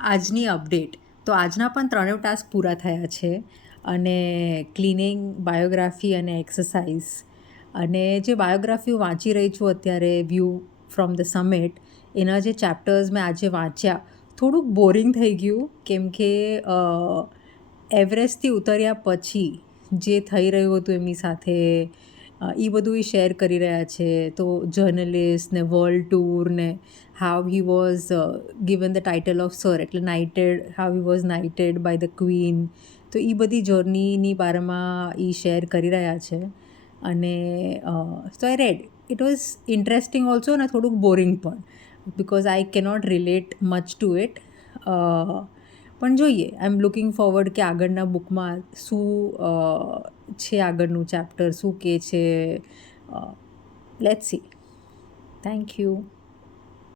આજની અપડેટ. તો આજના પણ ત્રણેય ટાસ્ક પૂરા થયા છે અને ક્લિનિંગ, બાયોગ્રાફી અને એક્સરસાઇઝ. અને જે બાયોગ્રાફી હું વાંચી રહી છું અત્યારે, વ્યૂ ફ્રોમ ધ સમિટ, એના જે ચેપ્ટર્સ મેં આજે વાંચ્યા, થોડુંક બોરિંગ થઈ ગયું કેમ કે એવરેસ્ટથી ઉતર્યા પછી જે થઈ રહ્યું હતું એમની સાથે, એ બધું એ શેર કરી રહ્યા છે. તો જર્નલિસ્ટ ને વર્લ્ડ ટૂર ને how he was given the title of Sir, એટલે knighted, how he was knighted by the queen. તો એ બધી જર્નીની બારેમાં એ શેર કરી રહ્યા છે. અને so I read, it was interesting also અને થોડુંક બોરિંગ પણ, because I cannot relate much to it. પણ જોઈએ, આઈ એમ લુકિંગ ફોરવર્ડ કે આગળના બુકમાં શું છે, આગળનું ચેપ્ટર શું કહે છે. Let's see. Thank you.